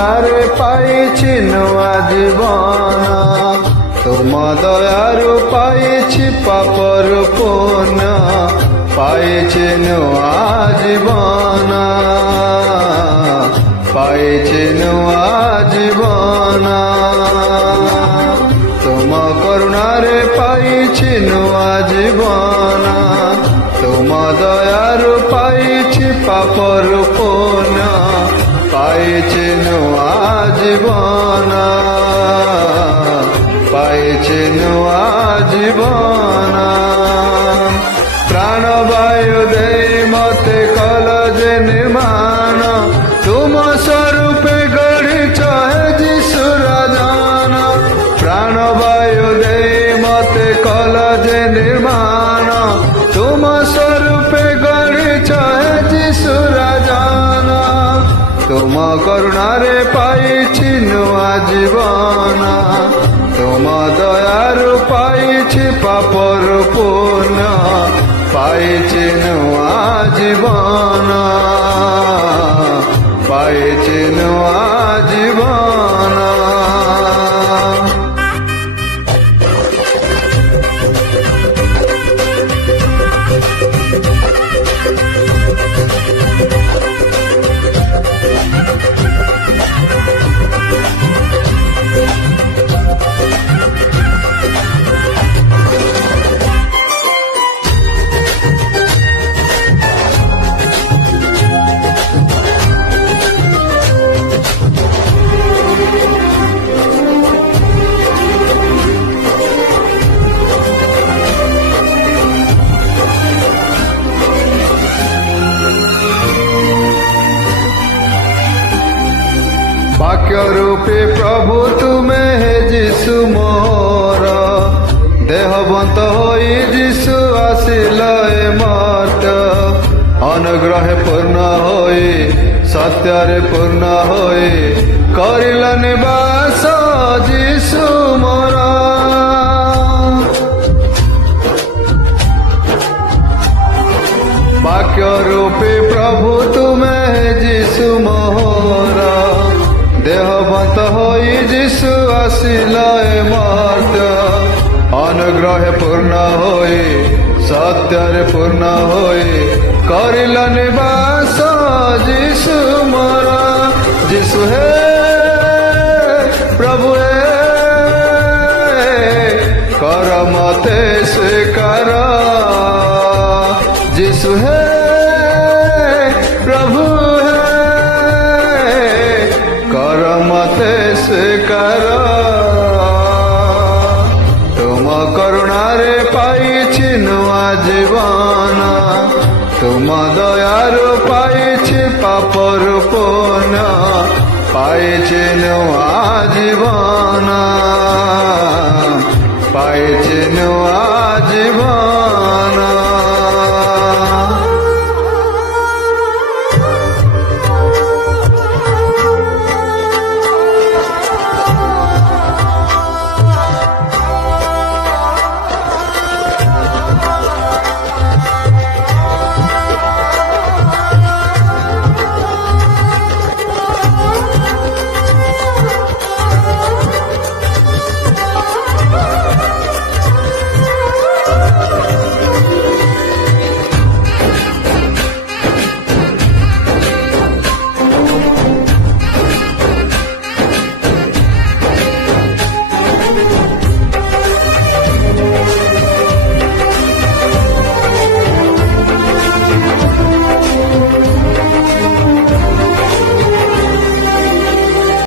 କରୁଣାରେ ପାଇଛି ନୂଆ ଜୀବନ, ତୁମ ଦୟାରୁ ପାଇଛି ପାପରୁ ପୁଣ୍ୟ, ପାଇଛି ନୂଆ ଜୀବନ, ପାଇଛି ନୂଆ ଜୀବନ। ତୁମ କରୁଣାରେ ପାଇଛି ନୂଆ ଜୀବନ, ତୁମ ଦୟାରୁ ପାଇଛି ପାପରୁ ପୁଣ୍ୟ, ପାଇଛି ନୂଆ ଜୀବନ, ପାଇଛି ନୂଆ ଜୀବନ। ପ୍ରାଣବାୟୁ ଦେଇ ମତେ କଲ ଯେ ନିର୍ମାଣ, ତୁମ ସ୍ୱରୂପେ ଗଢ଼ିଛ ହେ ଯୀଶୁର ଜାନ। ପ୍ରାଣବାୟୁ ଦେଇ ମତେ କଲ ଯେ ନିର୍ମାଣ, ତୁମ ସ୍ୱରୂପେ ଗଢ଼ିଛ ହେ ଯୀଶୁର ଜାନ। ତୁମ କରୁଣାରେ ପାଇଛି ନୂଆ ଜୀବନ, ତୁମ ଦୟାରୁ ପାଇଛି ପାପରୁ ପୁଣ୍ୟ, ପାଇଛି ନୂଆ ଜୀବନ, ପାଇଛି ନୂଆ ଜୀବନ। বাক্য রূপে প্রভু তুমে হে যিশু মোর, দেহবন্ত হই যিশু আসিল এ মর্ত। অনুগ্রহে পূর্ণ হই সত্যরে পূর্ণ হই করিল নিবাস যিশু মোর। বাক্য রূপে প্রভু তুমে হে যিশু মোর, দেহবন্ত হই যিশু আসিল এ মর্ত। অনুগ্রহে পূর্ণ হই সত্যরে পূর্ণ হই করিল নিবাস যিশু মোর। যিশু হে প্রভু হে কর মতে স্বীকার, যিশু হে প্রভু হে কর মতে স্বীকার। তুম করুণারে পাইছি নূয়া জীবন, তুম দয়ারু পাইছি পাপরু পুণ্য, পাইছি নূয়া জীবন, পাইছি নূয়া